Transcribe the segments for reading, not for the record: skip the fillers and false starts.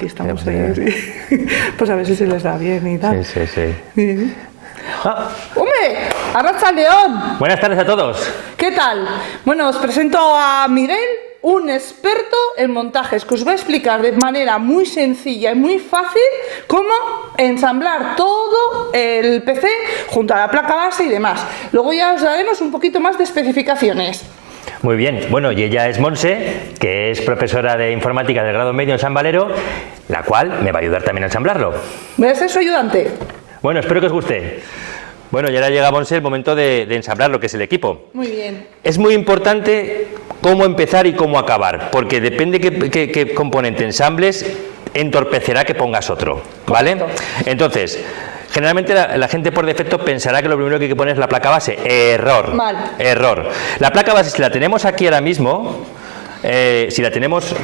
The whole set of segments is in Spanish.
Aquí estamos, sí. Pues a ver si se les da bien y tal. Sí. Sí. ¡Hombre! ¡Arratsaldeon! Buenas tardes a todos. ¿Qué tal? Bueno, os presento a Miguel, un experto en montajes, que os va a explicar de manera muy sencilla y muy fácil cómo ensamblar todo el PC junto a la placa base y demás. Luego ya os daremos un poquito más de especificaciones. Muy bien, bueno, y ella es Monse, que es profesora de informática del grado medio en San Valero, la cual me va a ayudar también a ensamblarlo. ¿Voy a ser su ayudante? Bueno, espero que os guste. Bueno, y ahora llega, Monse, el momento de ensamblar lo que es el equipo. Muy bien. Es muy importante cómo empezar y cómo acabar, porque depende qué componente ensambles, entorpecerá que pongas otro, ¿vale? Correcto. Entonces, generalmente la gente por defecto pensará que lo primero que hay que poner es la placa base. Error. Mal. Error. La placa base, si la tenemos aquí ahora mismo, si la tenemos...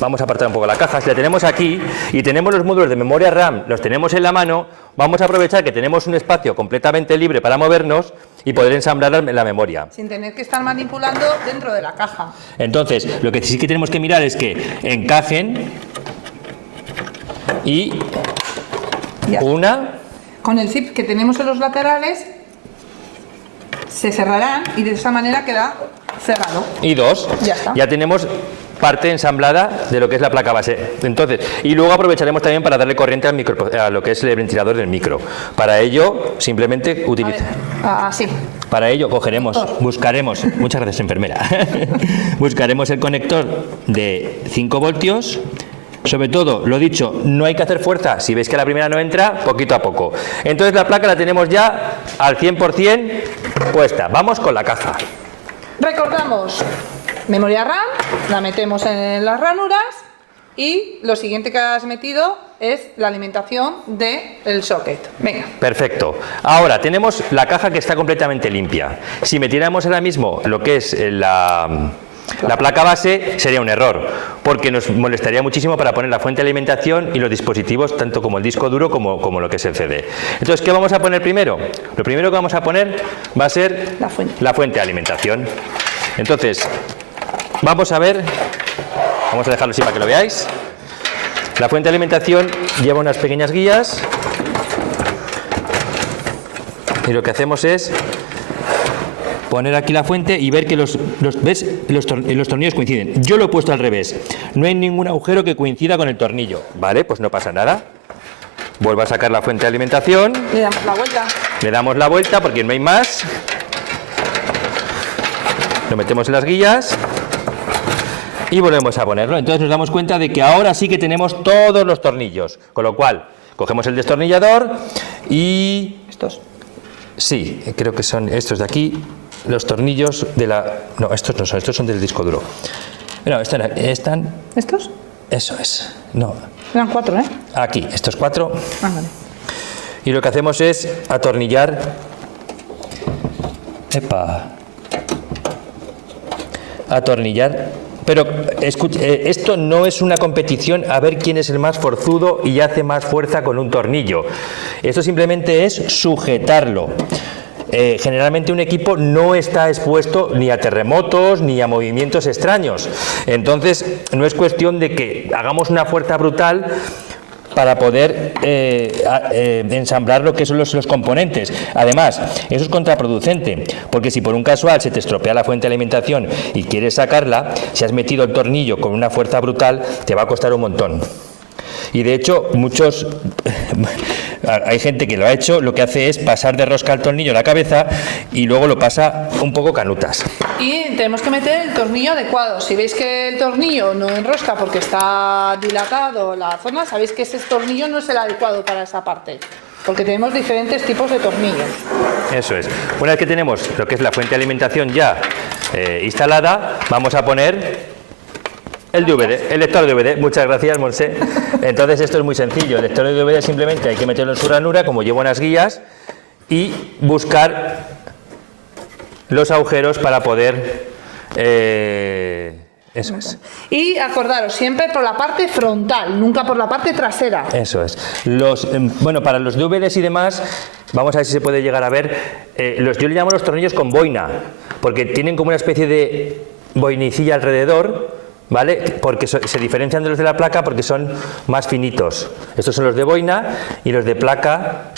Vamos a apartar un poco la caja. Si la tenemos aquí y tenemos los módulos de memoria RAM, los tenemos en la mano, vamos a aprovechar que tenemos un espacio completamente libre para movernos y poder ensamblar la memoria. Sin tener que estar manipulando dentro de la caja. Entonces, lo que sí que tenemos que mirar es que encajen y Ya. una... Con el zip que tenemos en los laterales se cerrarán y de esa manera queda cerrado. y dos. Ya está. Ya tenemos parte ensamblada de lo que es la placa base. Entonces, y luego aprovecharemos también para darle corriente al micro, a lo que es el ventilador del micro. Para ello, simplemente Así. Para ello buscaremos, muchas gracias, enfermera. Buscaremos el conector de 5 voltios. Sobre todo, lo dicho, no hay que hacer fuerza. Si veis que la primera no entra, poquito a poco. Entonces la placa la tenemos ya al 100% puesta. Vamos con la caja. Recordamos, memoria RAM, la metemos en las ranuras y lo siguiente que has metido es la alimentación del socket. Venga. Perfecto. Ahora tenemos la caja que está completamente limpia. Si metiéramos ahora mismo lo que es la placa base, sería un error, porque nos molestaría muchísimo para poner la fuente de alimentación y los dispositivos, tanto como el disco duro como lo que es el CD. Entonces, ¿qué vamos a poner primero? Lo primero que vamos a poner va a ser la fuente de alimentación. Entonces, vamos a dejarlo así para que lo veáis. La fuente de alimentación lleva unas pequeñas guías y lo que hacemos es poner aquí la fuente y ver que los tornillos coinciden. Yo lo he puesto al revés. No hay ningún agujero que coincida con el tornillo. Vale, pues no pasa nada. Vuelvo a sacar la fuente de alimentación. Le damos la vuelta. Le damos la vuelta porque no hay más. Lo metemos en las guías y volvemos a ponerlo. Entonces nos damos cuenta de que ahora sí que tenemos todos los tornillos. Con lo cual, cogemos el destornillador y... Estos. Sí, creo que son estos de aquí. Los tornillos de la... No, estos no son, estos son del disco duro. No, están... ¿Estos? Eso es. No. Eran 4, ¿eh? Aquí, estos 4. Ah, vale. Y lo que hacemos es atornillar... Atornillar... Pero esto no es una competición a ver quién es el más forzudo y hace más fuerza con un tornillo. Esto simplemente es sujetarlo. Generalmente un equipo no está expuesto ni a terremotos ni a movimientos extraños. Entonces no es cuestión de que hagamos una fuerza brutal para poder ensamblar lo que son los componentes. Además, eso es contraproducente, porque si por un casual se te estropea la fuente de alimentación y quieres sacarla, si has metido el tornillo con una fuerza brutal, te va a costar un montón. Y de hecho, hay gente que lo ha hecho, lo que hace es pasar de rosca el tornillo a la cabeza y luego lo pasa un poco canutas. Y tenemos que meter el tornillo adecuado. Si veis que el tornillo no enrosca porque está dilatado la zona, sabéis que ese tornillo no es el adecuado para esa parte, porque tenemos diferentes tipos de tornillos. Eso es. Una vez que tenemos lo que es la fuente de alimentación ya instalada, vamos a poner el DVD, el lector de DVD. Muchas gracias, Monse. Entonces esto es muy sencillo. El lector de DVD simplemente hay que meterlo en su ranura, como llevo unas guías, y buscar los agujeros para poder... eso es. Y acordaros, siempre por la parte frontal, nunca por la parte trasera. Eso es. Bueno, para los DVDs y demás, vamos a ver si se puede llegar a ver, yo le llamo los tornillos con boina, porque tienen como una especie de boinicilla alrededor, ¿vale? Porque se diferencian de los de la placa porque son más finitos. Estos son los de boina y los de placa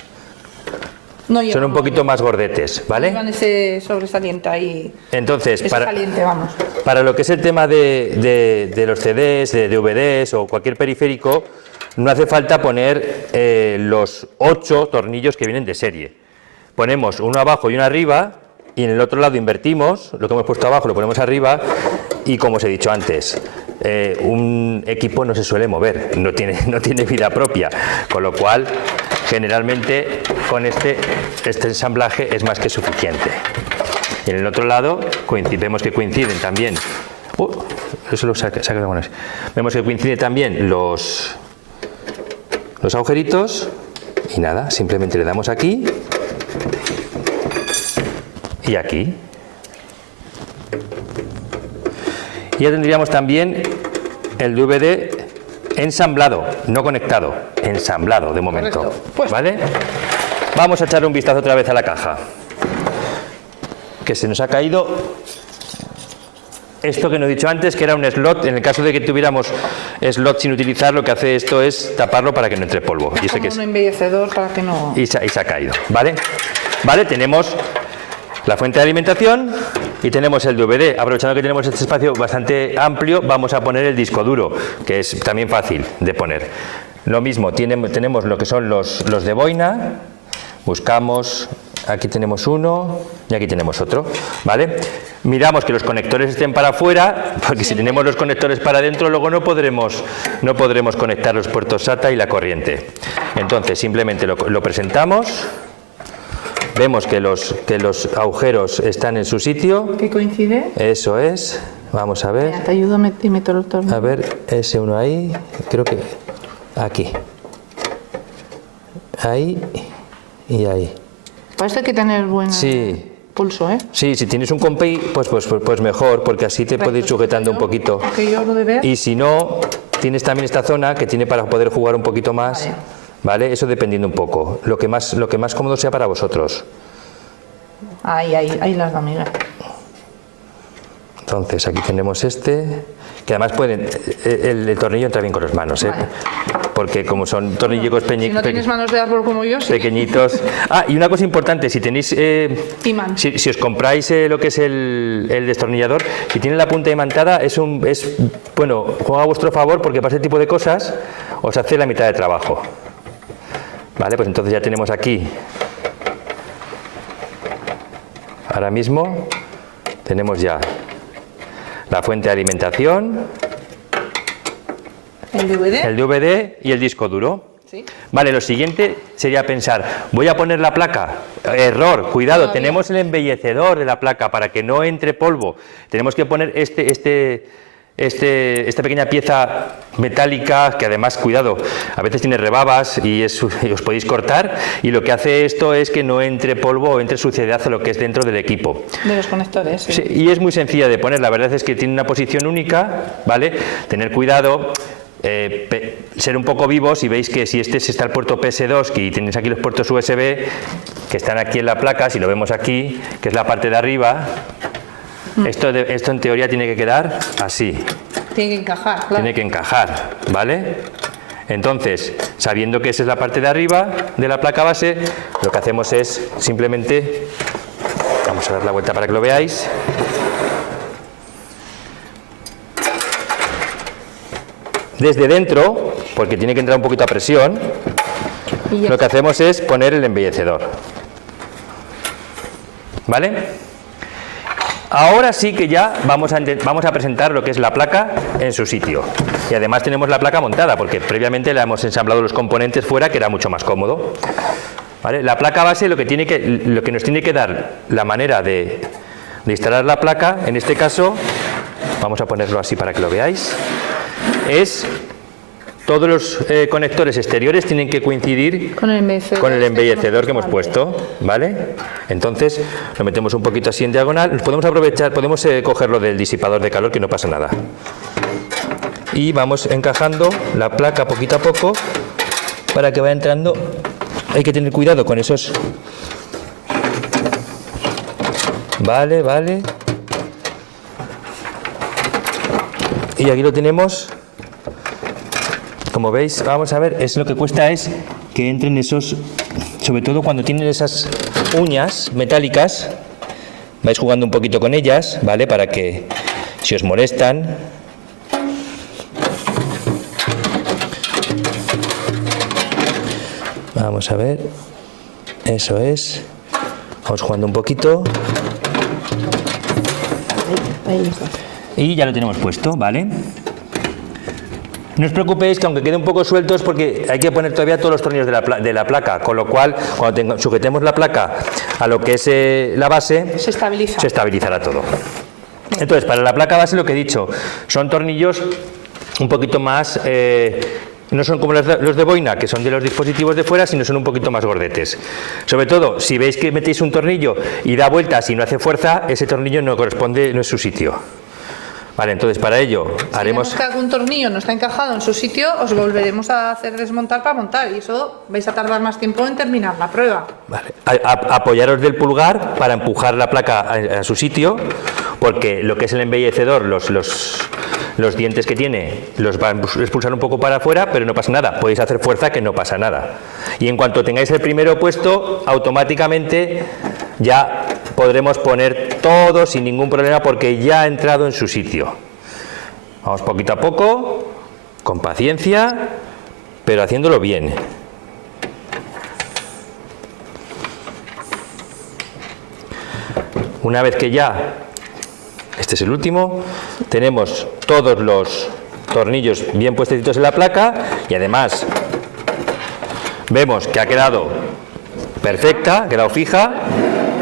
No son un poquito más gordetes, ¿vale? Llevan ese sobresaliente ahí. Entonces, Saliente, vamos. para lo que es el tema de los CDs, de DVDs o cualquier periférico, no hace falta poner los 8 tornillos que vienen de serie. Ponemos uno abajo y uno arriba, y en el otro lado invertimos, lo que hemos puesto abajo lo ponemos arriba, y como os he dicho antes, un equipo no se suele mover, no tiene vida propia, con lo cual generalmente con este ensamblaje es más que suficiente. Y en el otro lado vemos que coinciden también, eso lo saca vemos que coinciden también los agujeritos, y nada, simplemente le damos aquí y aquí. Y ya tendríamos también el DVD ensamblado, no conectado, ensamblado de momento. Correcto. Pues, ¿vale? Vamos a echar un vistazo otra vez a la caja, que se nos ha caído esto que no he dicho antes, que era un slot. En el caso de que tuviéramos slot sin utilizar, lo que hace esto es taparlo para que no entre polvo. Y como un embellecedor para que no... Y se ha caído, ¿vale? Vale, tenemos la fuente de alimentación y tenemos el DVD. Aprovechando que tenemos este espacio bastante amplio, vamos a poner el disco duro, que es también fácil de poner. Lo mismo, tenemos lo que son los de boina, buscamos, aquí tenemos uno y aquí tenemos otro, ¿vale? Miramos que los conectores estén para afuera, porque si tenemos los conectores para adentro, luego no podremos conectar los puertos SATA y la corriente. Entonces, simplemente lo presentamos. Vemos que los agujeros están en su sitio. ¿Qué coincide? Eso es. Vamos a ver. Te ayudo a meter los tornillos. A ver, ese uno ahí. Creo que aquí. Ahí y ahí. Parece que tener buen pulso, ¿eh? Sí, si tienes un compay, pues mejor, porque así te puedes ir sujetando un poquito. Y si no, tienes también esta zona que tiene para poder jugar un poquito más. ¿Vale? Eso dependiendo un poco, lo que más cómodo sea para vosotros. Ahí las da Miguel. Entonces aquí tenemos este, que además el tornillo entra bien con las manos, ¿eh? Vale. Porque como son tornillos si no tienes manos de árbol como yo, sí. Pequeñitos. Y una cosa importante, si tenéis imán. Si os compráis lo que es el destornillador, si tiene la punta imantada, bueno, juega a vuestro favor, porque para ese tipo de cosas os hace la mitad de trabajo. Vale, pues entonces ya tenemos aquí, ahora mismo tenemos ya la fuente de alimentación, el DVD y el disco duro. ¿Sí? Vale, lo siguiente sería pensar, voy a poner la placa, error, cuidado, tenemos el embellecedor de la placa para que no entre polvo, tenemos que poner esta pequeña pieza metálica, que además, cuidado, a veces tiene rebabas y os podéis cortar, y lo que hace esto es que no entre polvo o entre suciedad a lo que es dentro del equipo. De los conectores. Sí. Sí, y es muy sencilla de poner, la verdad es que tiene una posición única, ¿vale? Tener cuidado, ser un poco vivos, y veis que si está el puerto PS2 y tenéis aquí los puertos USB que están aquí en la placa, si lo vemos aquí, que es la parte de arriba. Esto en teoría tiene que quedar así. Tiene que encajar, claro. Tiene que encajar, ¿vale? Entonces, sabiendo que esa es la parte de arriba de la placa base, lo que hacemos es simplemente, vamos a dar la vuelta para que lo veáis. Desde dentro, porque tiene que entrar un poquito a presión, lo que hacemos es poner el embellecedor. ¿Vale? Ahora sí que ya vamos a presentar lo que es la placa en su sitio. Y además tenemos la placa montada, porque previamente le hemos ensamblado los componentes fuera, que era mucho más cómodo. ¿Vale? La placa base lo que nos tiene que dar la manera de instalar la placa, en este caso, vamos a ponerlo así para que lo veáis, es todos los conectores exteriores tienen que coincidir con el embellecedor que hemos puesto, ¿vale? Entonces lo metemos un poquito así en diagonal. Podemos aprovechar, podemos cogerlo del disipador de calor, que no pasa nada. Y vamos encajando la placa poquito a poco para que vaya entrando. Hay que tener cuidado con esos. Vale. Y aquí lo tenemos. Como veis, vamos a ver, es lo que cuesta es que entren esos, sobre todo cuando tienen esas uñas metálicas, vais jugando un poquito con ellas, ¿vale? Para que, si os molestan, vamos a ver, eso es, vamos jugando un poquito. Ahí está. Y ya lo tenemos puesto, ¿vale? No os preocupéis que aunque quede un poco sueltos, porque hay que poner todavía todos los tornillos de la placa, con lo cual cuando sujetemos la placa a lo que es la base, Se estabiliza. se estabilizará todo. Entonces, para la placa base, lo que he dicho, son tornillos un poquito más, no son como los de boina, que son de los dispositivos de fuera, sino son un poquito más gordetes. Sobre todo, si veis que metéis un tornillo y da vueltas y no hace fuerza, ese tornillo no corresponde, no es su sitio. Vale, entonces para ello haremos... Si vemos que algún tornillo no está encajado en su sitio, os volveremos a hacer desmontar para montar, y eso vais a tardar más tiempo en terminar la prueba. Vale. Apoyaros del pulgar para empujar la placa a su sitio, porque lo que es el embellecedor, los dientes que tiene, los va a expulsar un poco para afuera, pero no pasa nada, podéis hacer fuerza que no pasa nada. Y en cuanto tengáis el primero puesto, automáticamente ya podremos poner todo sin ningún problema, porque ya ha entrado en su sitio. Vamos poquito a poco, con paciencia, pero haciéndolo bien. Una vez que ya, este es el último, tenemos todos los tornillos bien puestecitos en la placa, y además vemos que ha quedado perfecta, ha quedado fija.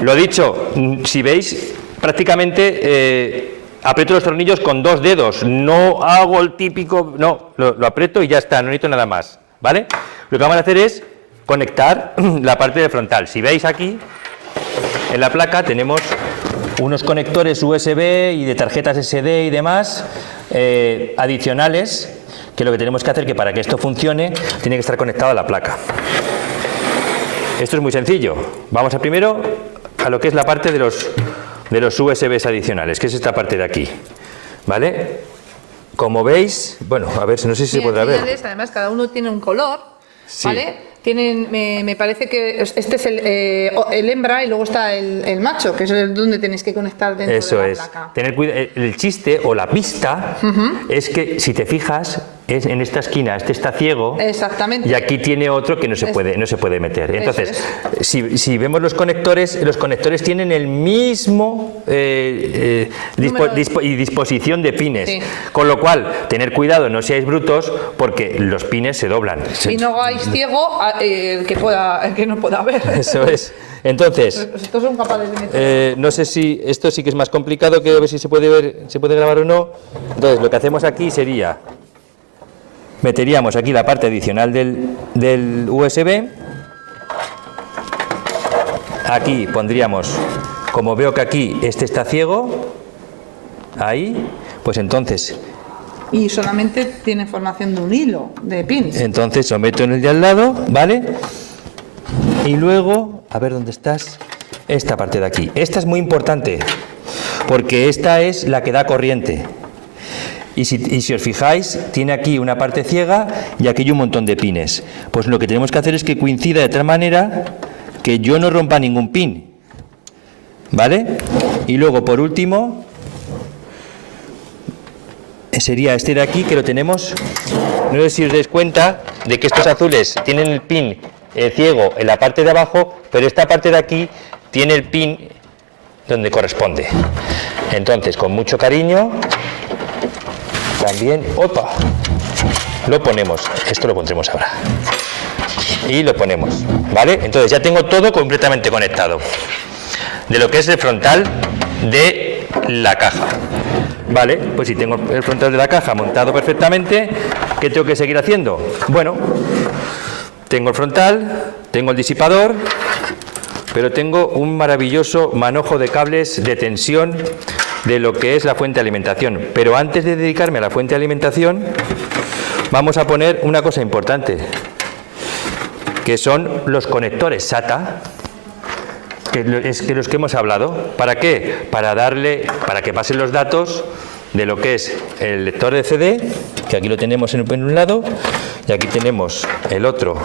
Lo dicho, si veis, prácticamente aprieto los tornillos con 2 dedos, no hago el típico, no, lo aprieto y ya está, no necesito nada más, ¿vale? Lo que vamos a hacer es conectar la parte de frontal. Si veis aquí, en la placa tenemos unos conectores USB y de tarjetas SD y demás adicionales, que lo que tenemos que hacer, que para que esto funcione, tiene que estar conectado a la placa. Esto es muy sencillo. Vamos a primero a lo que es la parte de los USBs adicionales, que es esta parte de aquí, ¿vale? Como veis, bueno, a ver, no sé si se podrá ver. Además, cada uno tiene un color, Sí. ¿vale? Tienen, me parece que este es el hembra, y luego está el macho, que es donde tenéis que conectar dentro Eso de la es. placa. Tener cuidado. El chiste o la pista es que, si te fijas, es en esta esquina este está ciego. Exactamente. Y aquí tiene otro que no se puede meter. Entonces, si vemos los conectores tienen el mismo disposición de pines. Sí. Con lo cual, tener cuidado, no seáis brutos, porque los pines se doblan. Y no hagáis ciego el que no pueda ver. Eso es. Entonces, Estos son capaces de meter. no sé si esto sí que es más complicado, que ver si se puede ver, se puede grabar o no. Entonces, lo que hacemos aquí sería, meteríamos aquí la parte adicional del USB. Aquí pondríamos, como veo que aquí este está ciego, ahí, pues entonces Y solamente tiene formación de un hilo de pins. Entonces lo meto en el de al lado, ¿vale? Y luego, a ver dónde estás, esta parte de aquí. Esta es muy importante, porque esta es la que da corriente. Y si os fijáis, tiene aquí una parte ciega y aquí hay un montón de pines. Pues lo que tenemos que hacer es que coincida de tal manera que yo no rompa ningún pin, ¿vale? Y luego, por último, sería este de aquí, que lo tenemos, no sé si os dais cuenta de que estos azules tienen el pin ciego en la parte de abajo, pero esta parte de aquí tiene el pin donde corresponde. Entonces, con mucho cariño, también, ¡opa!, lo ponemos. Esto lo pondremos ahora. Y lo ponemos, ¿vale? Entonces ya tengo todo completamente conectado, de lo que es el frontal de la caja. Vale, pues si tengo el frontal de la caja montado perfectamente, ¿qué tengo que seguir haciendo? Bueno, tengo el frontal, tengo el disipador, pero tengo un maravilloso manojo de cables de tensión de lo que es la fuente de alimentación. Pero antes de dedicarme a la fuente de alimentación, vamos a poner una cosa importante, que son los conectores SATA, que es que los que hemos hablado. ¿Para qué? Para que pasen los datos de lo que es el lector de CD, que aquí lo tenemos en un lado, y aquí tenemos el otro,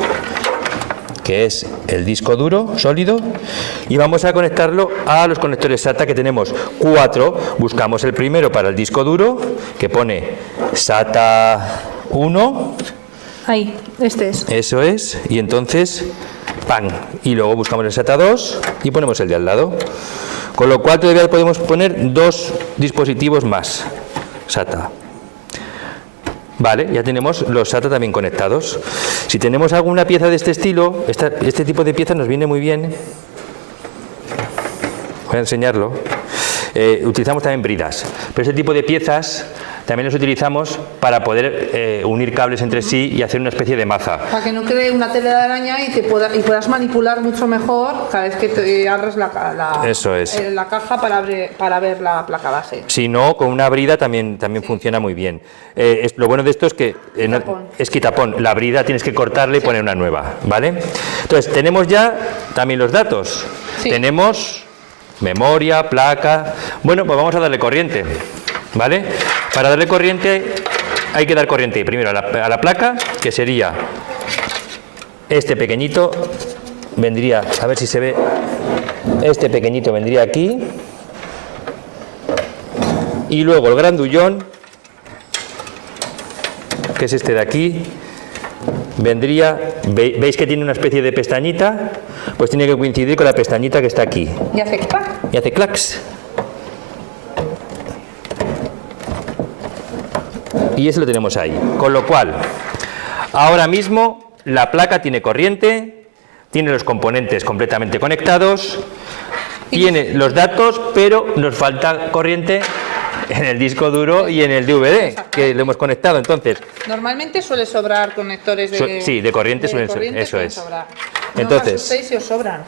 que es el disco duro sólido, y vamos a conectarlo a los conectores SATA, que tenemos 4. Buscamos el primero para el disco duro, que pone SATA 1. Ahí, este es. Eso es, y entonces, ¡pam! Y luego buscamos el SATA 2 y ponemos el de al lado. Con lo cual todavía podemos poner 2 dispositivos más SATA. Vale, ya tenemos los SATA también conectados. Si tenemos alguna pieza de este estilo, este tipo de piezas nos viene muy bien. Voy a enseñarlo. Utilizamos también bridas, pero este tipo de piezas también los utilizamos para poder unir cables entre sí y hacer una especie de maza. Para que no quede una tela de araña y puedas manipular mucho mejor cada vez que te abres Eso es. La caja para ver la placa base. Si no, con una brida también funciona muy bien. Lo bueno de esto es que es quitapón. La brida tienes que cortarla y poner una nueva, ¿vale? Entonces, tenemos ya también los datos. Sí. Tenemos memoria, placa. Bueno, pues vamos a darle corriente, ¿vale? Para darle corriente hay que dar corriente primero a la placa, que sería este pequeñito, vendría, a ver si se ve, este pequeñito vendría aquí, y luego el grandullón, que es este de aquí, vendría, veis que tiene una especie de pestañita, pues tiene que coincidir con la pestañita que está aquí. Y hace clac. Y hace clacs. Y eso lo tenemos ahí. Con lo cual, ahora mismo la placa tiene corriente, tiene los componentes completamente conectados, tiene los datos, pero nos falta corriente en el disco duro y en el DVD, que lo hemos conectado. Entonces, normalmente suele sobrar conectores de... sí, de corriente suelen eso es. Sobrar. Entonces, no os asustéis si os sobran.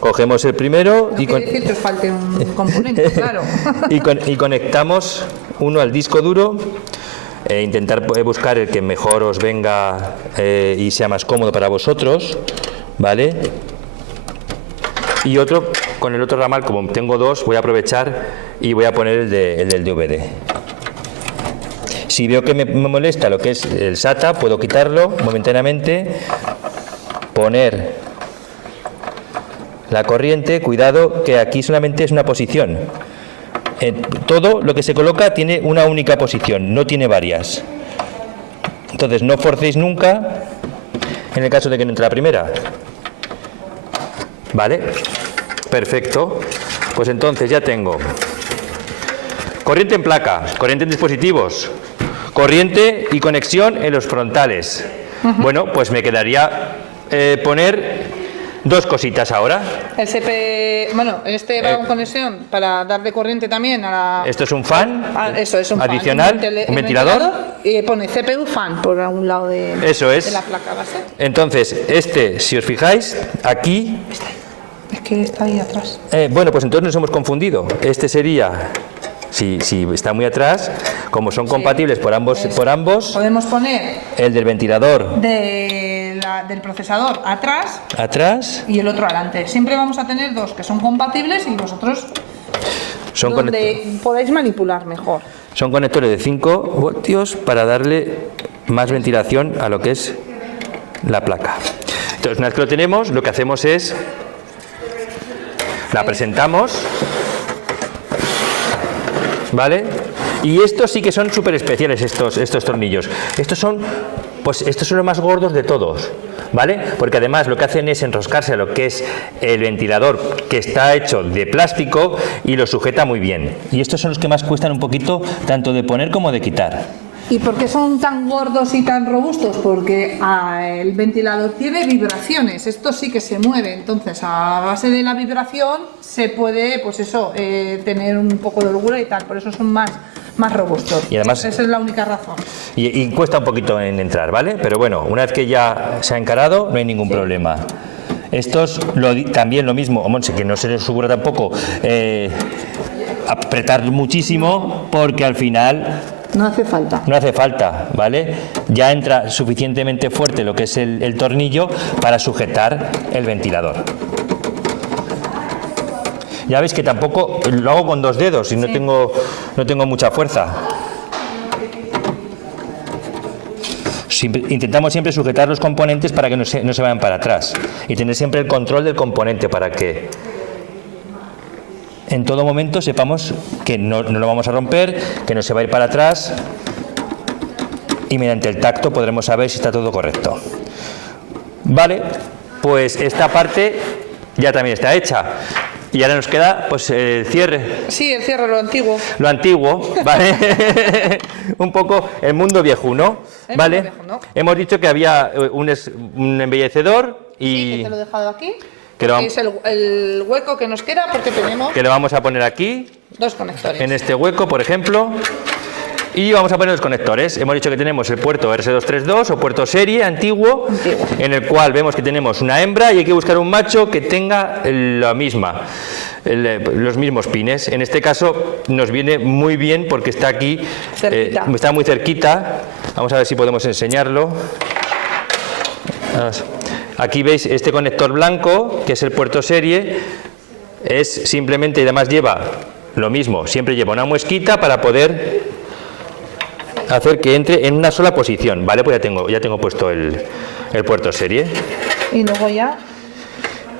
Cogemos el primero No quiere decir que os falte un componente, claro. y conectamos uno al disco duro. Intentar buscar el que mejor os venga y sea más cómodo para vosotros, ¿vale? Y otro, con el otro ramal, como tengo 2, voy a aprovechar y voy a poner el del DVD. Si veo que me molesta lo que es el SATA, puedo quitarlo momentáneamente, poner la corriente. Cuidado que aquí solamente es una posición. Todo lo que se coloca tiene una única posición, no tiene varias. Entonces no forcéis nunca en el caso de que no entre la primera. ¿Vale? Perfecto. Pues entonces ya tengo corriente en placa, corriente en dispositivos, corriente y conexión en los frontales. Bueno, pues me quedaría poner 2 cositas ahora. El bueno, este va con conexión para darle corriente también a la... Esto es un fan eso es un adicional, fan, un ventilador. Y pone CPU fan por algún lado de la placa base. Entonces, si os fijáis, aquí... Es que está ahí atrás. Bueno, pues entonces nos hemos confundido. Este sería... Si está muy atrás, como son compatibles por ambos, podemos poner el del ventilador del procesador atrás y el otro adelante. Siempre vamos a tener 2 que son compatibles y vosotros donde podáis manipular mejor. Son conectores de 5 voltios para darle más ventilación a lo que es la placa. Entonces, una vez que lo tenemos, lo que hacemos es la presentamos, ¿vale? Y estos sí que son súper especiales, estos tornillos. Estos son los más gordos de todos, ¿vale? Porque además lo que hacen es enroscarse a lo que es el ventilador, que está hecho de plástico y lo sujeta muy bien. Y estos son los que más cuestan un poquito, tanto de poner como de quitar. ¿Y por qué son tan gordos y tan robustos? Porque el ventilador tiene vibraciones, esto sí que se mueve, entonces a base de la vibración se puede, tener un poco de holgura y tal, por eso son más robustos. Y además, esa es la única razón. Y cuesta un poquito en entrar, ¿vale? Pero bueno, una vez que ya se ha encarado, no hay ningún problema. Estos también lo mismo, que no se les ocurra tampoco apretar muchísimo, porque al final... No hace falta. No hace falta, ¿vale? Ya entra suficientemente fuerte lo que es el tornillo para sujetar el ventilador. Ya veis que tampoco lo hago con 2 dedos y no tengo mucha fuerza. Intentamos siempre sujetar los componentes para que no se vayan para atrás y tener siempre el control del componente para que en todo momento sepamos que no lo vamos a romper, que no se va a ir para atrás, y mediante el tacto podremos saber si está todo correcto. Vale, pues esta parte ya también está hecha. Y ahora nos queda pues el cierre. Sí, el cierre, lo antiguo. Lo antiguo, ¿vale? Un poco el mundo viejo, ¿no? ¿Vale? Viejo, ¿no? Hemos dicho que había un embellecedor y... Sí, que te lo he dejado aquí. Que lo Es el hueco que nos queda porque tenemos que lo vamos a poner aquí, 2 conectores. en este hueco, por ejemplo. Y vamos a poner los conectores. Hemos dicho que tenemos el puerto RS232 o puerto serie antiguo, en el cual vemos que tenemos una hembra y hay que buscar un macho que tenga la misma, los mismos pines. En este caso nos viene muy bien porque está aquí, está muy cerquita. Vamos a ver si podemos enseñarlo. Aquí veis este conector blanco, que es el puerto serie, es simplemente, y además lleva lo mismo, siempre lleva una muesquita para poder hacer que entre en una sola posición, ¿vale? Pues ya tengo puesto el puerto serie.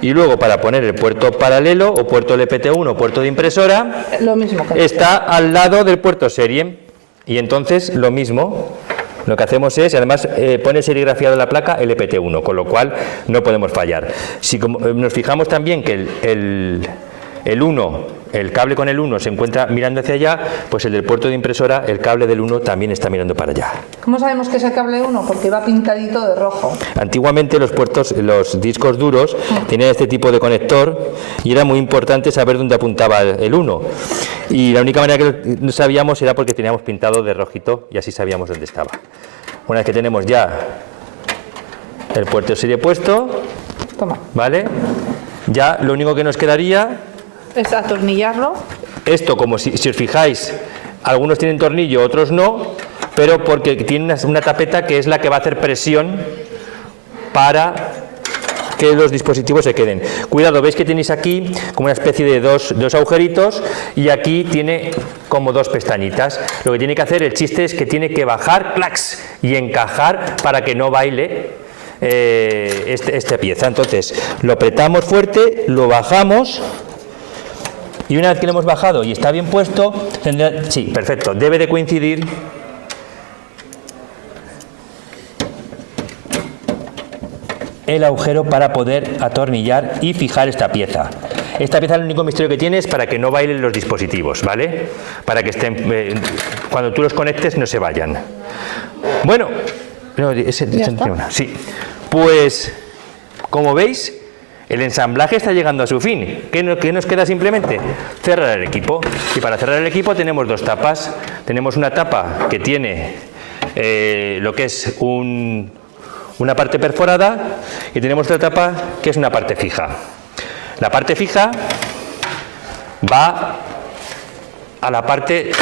Y luego para poner el puerto paralelo o puerto LPT1 o puerto de impresora, lo mismo que está al lado del puerto serie. Y entonces lo mismo, lo que hacemos es, además pone serigrafiado la placa LPT1, con lo cual no podemos fallar. Si nos fijamos también que el cable con el 1 se encuentra mirando hacia allá, pues el del puerto de impresora, el cable del 1 también está mirando para allá. ¿Cómo sabemos que es el cable 1? Porque va pintadito de rojo. Antiguamente los discos duros tenían este tipo de conector y era muy importante saber dónde apuntaba el 1. Y la única manera que lo sabíamos era porque teníamos pintado de rojito y así sabíamos dónde estaba. Una vez que tenemos ya el puerto serie puesto, ¿vale? Ya lo único que nos quedaría es atornillarlo. Esto, como si os fijáis, algunos tienen tornillo, otros no, pero porque tiene una tapeta que es la que va a hacer presión para que los dispositivos se queden. Cuidado, veis que tenéis aquí como una especie de dos agujeritos y aquí tiene como 2 pestañitas. Lo que tiene que hacer, el chiste es que tiene que bajar, clacs, y encajar para que no baile esta pieza. Entonces lo apretamos fuerte, lo bajamos. Y una vez que lo hemos bajado y está bien puesto, tendrá, sí, perfecto, debe de coincidir el agujero para poder atornillar y fijar esta pieza. Esta pieza, el único misterio que tiene es para que no bailen los dispositivos, ¿vale? Para que estén, cuando tú los conectes no se vayan. Bueno, no, sí, pues como veis, el ensamblaje está llegando a su fin. ¿Qué nos queda simplemente? Cerrar el equipo. Y para cerrar el equipo tenemos 2 tapas. Tenemos una tapa que tiene lo que es una parte perforada y tenemos otra tapa que es una parte fija. La parte fija va a la parte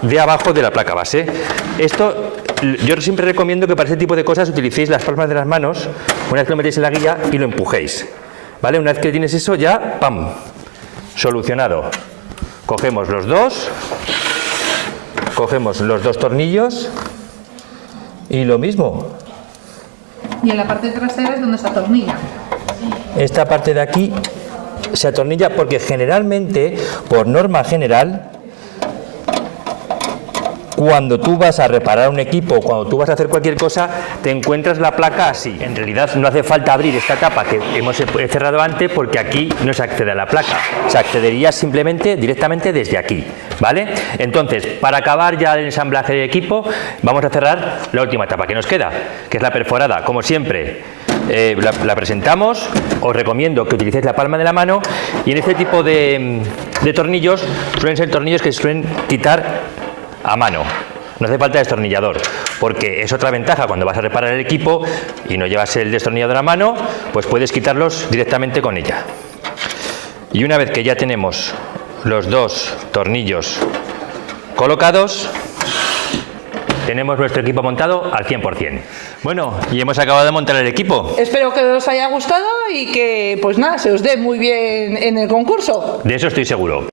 de abajo de la placa base. Esto yo siempre recomiendo que para este tipo de cosas utilicéis las palmas de las manos una vez que lo metéis en la guía y lo empujéis, ¿vale? Una vez que tienes eso ya, ¡pam!, solucionado. Cogemos los dos tornillos y lo mismo. Y en la parte trasera es donde se atornilla. Esta parte de aquí se atornilla porque generalmente, por norma general, cuando tú vas a reparar un equipo, cuando tú vas a hacer cualquier cosa, te encuentras la placa así. En realidad no hace falta abrir esta tapa que hemos cerrado antes porque aquí no se accede a la placa. Se accedería simplemente directamente desde aquí, ¿vale? Entonces, para acabar ya el ensamblaje de equipo, vamos a cerrar la última tapa que nos queda, que es la perforada. Como siempre, la presentamos. Os recomiendo que utilicéis la palma de la mano y en este tipo de tornillos suelen ser tornillos que se suelen quitar a mano, no hace falta destornillador, porque es otra ventaja cuando vas a reparar el equipo y no llevas el destornillador a mano, pues puedes quitarlos directamente con ella. Y una vez que ya tenemos los 2 tornillos colocados, tenemos nuestro equipo montado al 100%. Bueno, y hemos acabado de montar el equipo. Espero que os haya gustado y que, pues nada, se os dé muy bien en el concurso. De eso estoy seguro.